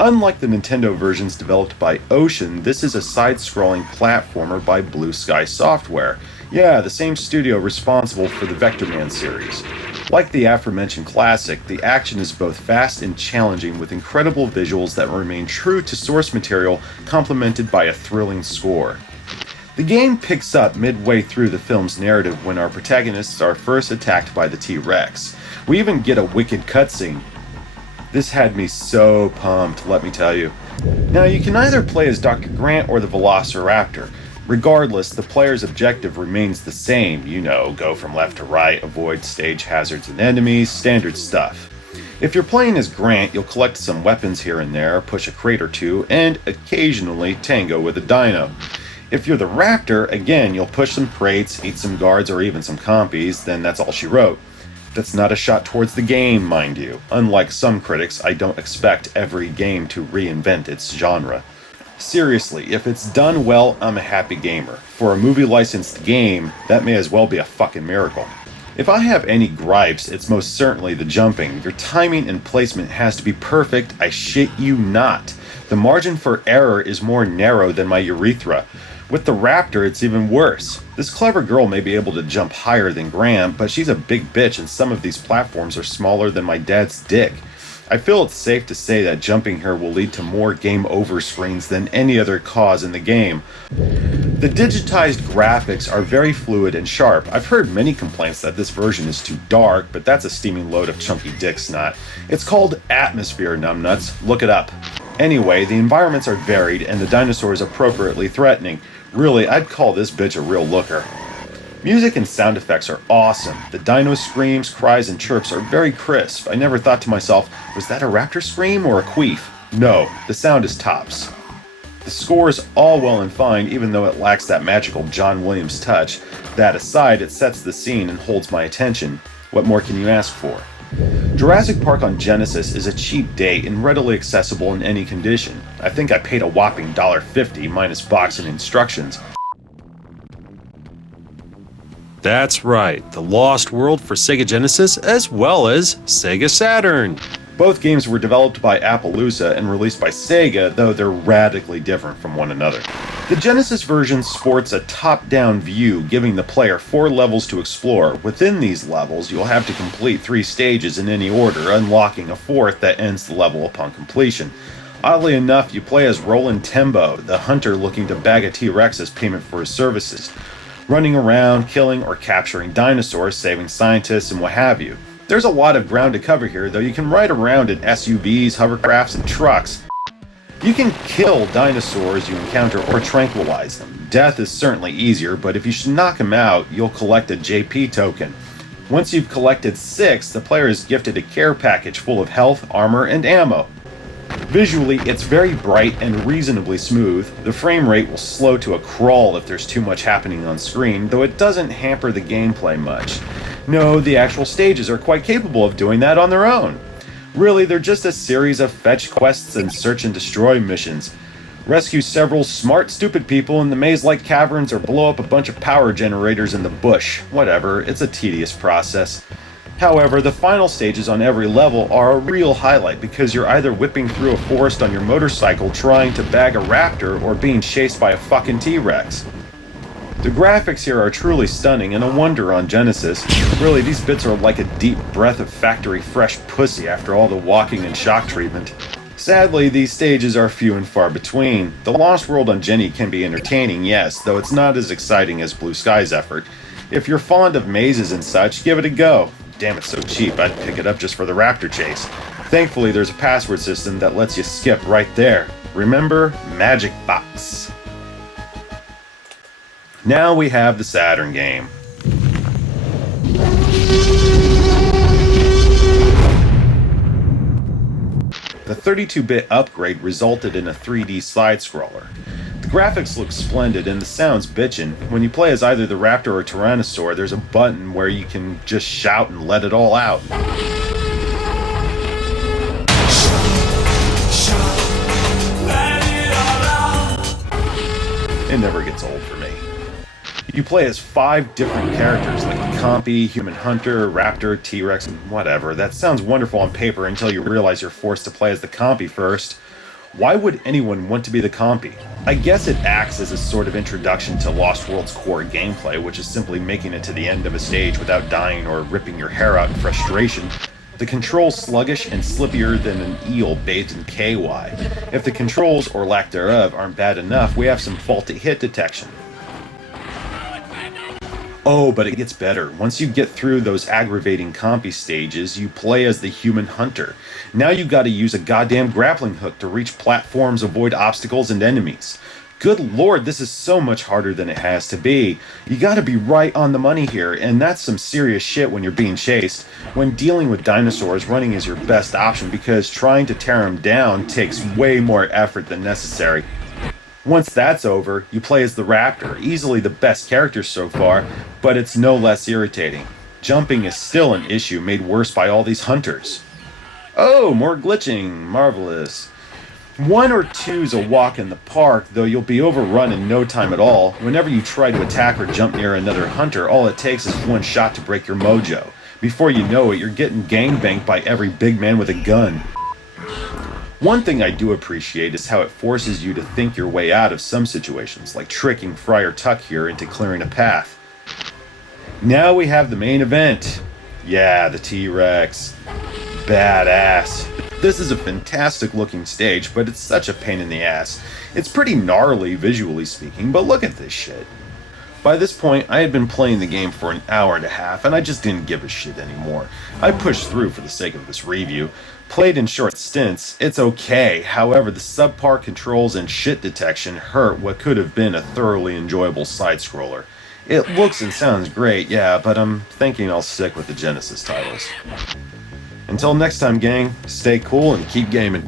Unlike the Nintendo versions developed by Ocean, this is a side-scrolling platformer by Blue Sky Software. Yeah, the same studio responsible for the Vector Man series. Like the aforementioned classic, the action is both fast and challenging with incredible visuals that remain true to source material, complemented by a thrilling score. The game picks up midway through the film's narrative when our protagonists are first attacked by the T-Rex. We even get a wicked cutscene. This had me so pumped, let me tell you. Now, you can either play as Dr. Grant or the Velociraptor. Regardless, the player's objective remains the same. You know, go from left to right, avoid stage hazards and enemies, standard stuff. If you're playing as Grant, you'll collect some weapons here and there, push a crate or two, and occasionally tango with a dino. If you're the Raptor, again, you'll push some crates, eat some guards or even some compies, then that's all she wrote. That's not a shot towards the game, mind you. Unlike some critics, I don't expect every game to reinvent its genre. Seriously, if it's done well, I'm a happy gamer. For a movie-licensed game, that may as well be a fucking miracle. If I have any gripes, it's most certainly the jumping. Your timing and placement has to be perfect, I shit you not. The margin for error is more narrow than my urethra. With the Raptor, it's even worse. This clever girl may be able to jump higher than Graham, but she's a big bitch and some of these platforms are smaller than my dad's dick. I feel it's safe to say that jumping her will lead to more game over screens than any other cause in the game. The digitized graphics are very fluid and sharp. I've heard many complaints that this version is too dark, but that's a steaming load of chunky dick snot. It's called Atmosphere, numbnuts. Look it up. Anyway, the environments are varied and the dinosaurs appropriately threatening. Really, I'd call this bitch a real looker. Music and sound effects are awesome. The dino screams, cries, and chirps are very crisp. I never thought to myself, was that a raptor scream or a queef? No, the sound is tops. The score is all well and fine, even though it lacks that magical John Williams touch. That aside, it sets the scene and holds my attention. What more can you ask for? Jurassic Park on Genesis is a cheap date and readily accessible in any condition. I think I paid a whopping $1.50 minus box and instructions. That's right, The Lost World for Sega Genesis as well as Sega Saturn. Both games were developed by Appaloosa and released by Sega, though they're radically different from one another. The Genesis version sports a top-down view, giving the player 4 levels to explore. Within these levels, you'll have to complete 3 stages in any order, unlocking a 4th that ends the level upon completion. Oddly enough, you play as Roland Tembo, the hunter looking to bag a T-Rex as payment for his services, running around, killing or capturing dinosaurs, saving scientists, and what have you. There's a lot of ground to cover here, though you can ride around in SUVs, hovercrafts, and trucks. You can kill dinosaurs you encounter or tranquilize them. Death is certainly easier, but if you should knock them out, you'll collect a JP token. Once you've collected 6, the player is gifted a care package full of health, armor, and ammo. Visually, it's very bright and reasonably smooth. The frame rate will slow to a crawl if there's too much happening on screen, though it doesn't hamper the gameplay much. No, the actual stages are quite capable of doing that on their own. Really, they're just a series of fetch quests and search and destroy missions. Rescue several smart, stupid people in the maze-like caverns or blow up a bunch of power generators in the bush. Whatever, it's a tedious process. However, the final stages on every level are a real highlight because you're either whipping through a forest on your motorcycle trying to bag a raptor or being chased by a fucking T-Rex. The graphics here are truly stunning and a wonder on Genesis. Really, these bits are like a deep breath of factory fresh pussy after all the walking and shock treatment. Sadly, these stages are few and far between. The Lost World on Jenny can be entertaining, yes, though it's not as exciting as Blue Sky's effort. If you're fond of mazes and such, give it a go. Damn, it's so cheap, I'd pick it up just for the raptor chase. Thankfully, there's a password system that lets you skip right there. Remember, Magic Box. Now we have the Saturn game. The 32-bit upgrade resulted in a 3D side-scroller. The graphics look splendid and the sound's bitchin'. When you play as either the Raptor or Tyrannosaur, there's a button where you can just shout and let it all out. It never gets old for me. You play as 5 different characters like the Compy, Human Hunter, Raptor, T-Rex, and whatever. That sounds wonderful on paper until you realize you're forced to play as the Compy first. Why would anyone want to be the Compy? I guess it acts as a sort of introduction to Lost World's core gameplay, which is simply making it to the end of a stage without dying or ripping your hair out in frustration. The controls sluggish and slippier than an eel bathed in KY. If the controls, or lack thereof, aren't bad enough, we have some faulty hit detection. Oh, but it gets better. Once you get through those aggravating compy stages, you play as the Human Hunter. Now you gotta use a goddamn grappling hook to reach platforms, avoid obstacles and enemies. Good lord, this is so much harder than it has to be. You gotta be right on the money here, and that's some serious shit when you're being chased. When dealing with dinosaurs, running is your best option because trying to tear them down takes way more effort than necessary. Once that's over, you play as the Raptor, easily the best character so far, but it's no less irritating. Jumping is still an issue made worse by all these hunters. Oh, more glitching, marvelous. 1 or 2's a walk in the park, though you'll be overrun in no time at all. Whenever you try to attack or jump near another hunter, all it takes is 1 shot to break your mojo. Before you know it, you're getting gangbanged by every big man with a gun. One thing I do appreciate is how it forces you to think your way out of some situations, like tricking Friar Tuck here into clearing a path. Now we have the main event. Yeah, the T-Rex. Badass. This is a fantastic looking stage, but it's such a pain in the ass. It's pretty gnarly visually speaking, but look at this shit. By this point, I had been playing the game for an hour and a half, and I just didn't give a shit anymore. I pushed through for the sake of this review. Played in short stints, it's okay. However, the subpar controls and shit detection hurt what could have been a thoroughly enjoyable side-scroller. It looks and sounds great, yeah, but I'm thinking I'll stick with the Genesis titles. Until next time, gang, stay cool and keep gaming.